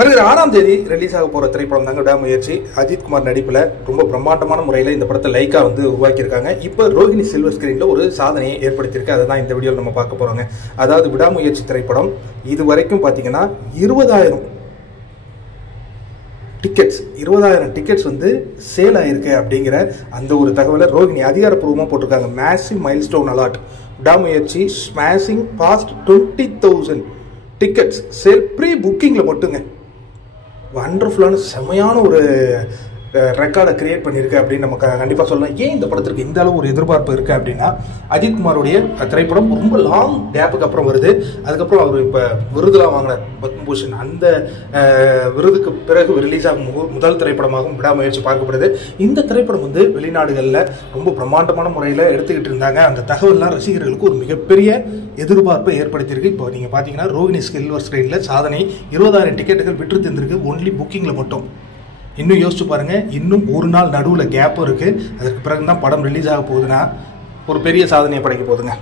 வருகிற 6ஆம் தேதி ரிலீஸ் ஆக போகிற திரைப்படம் தாங்க விடாமுயற்சி. அஜித் குமார் நடிப்பில் ரொம்ப பிரம்மாண்டமான முறையில் இந்த படத்தை லைக்கா உருவாக்கியிருக்காங்க. இப்போ ரோஹிணி சில்வர் ஸ்கிரீனில் ஒரு சாதனையை ஏற்படுத்தியிருக்கு. அதை தான் இந்த வீடியோவில் நம்ம பார்க்க போகிறோங்க. அதாவது விடாமுயற்சி திரைப்படம் இது வரைக்கும் பார்த்தீங்கன்னா 20,000 டிக்கெட்ஸ் சேல் ஆயிருக்கு அப்படிங்கிற அந்த ஒரு தகவலை ரோஹிணி அதிகாரப்பூர்வமாக போட்டிருக்காங்க. Massive milestone alert. Vidaamuyarchi smashing past 20,000 tickets sale pre புக்கிங்கில் மட்டுங்க. வண்டர்ஃபுல்லான செமையான ஒரு ரெக்கார்டை கிரியேட் பண்ணியிருக்கு அப்படின்னு நம்ம கண்டிப்பாக சொல்லலாம். ஏன் இந்த படத்திற்கு இந்த அளவு ஒரு எதிர்பார்ப்பு இருக்குது அப்படின்னா, அஜித் குமாருடைய திரைப்படம் ரொம்ப லாங் கேப்புக்கு அப்புறம் வருது. அதுக்கப்புறம் அவர் இப்போ விருதுலாம் வாங்கினார், பத்மபூஷன். அந்த விருதுக்கு பிறகு ரிலீஸ் ஆகும் முதல் திரைப்படமாகவும் விடாமுயற்சி பார்க்கப்படுது. இந்த திரைப்படம் வெளிநாடுகளில் ரொம்ப பிரம்மாண்டமான முறையில் எடுத்துக்கிட்டு இருந்தாங்க. அந்த தகவல்லாம் ரசிகர்களுக்கு ஒரு மிகப்பெரிய எதிர்பார்ப்பை ஏற்படுத்தியிருக்கு. இப்போ நீங்கள் பார்த்தீங்கன்னா ரோஹிணி சில்வர் ஸ்கிரீனில் சாதனை 20,000 டிக்கெட்டுகள் விற்று தந்திருக்கு ஒன்லி புக்கிங்கில் மட்டும். இன்னும் யோசிச்சு பாருங்க, இன்னும் ஒரு நாள் நடுவில் கேப்பும் இருக்குது. அதற்கு பிறகு தான் படம் ரிலீஸ் ஆக போகுதுன்னா ஒரு பெரிய சாதனையை படைக்க போகுதுங்க.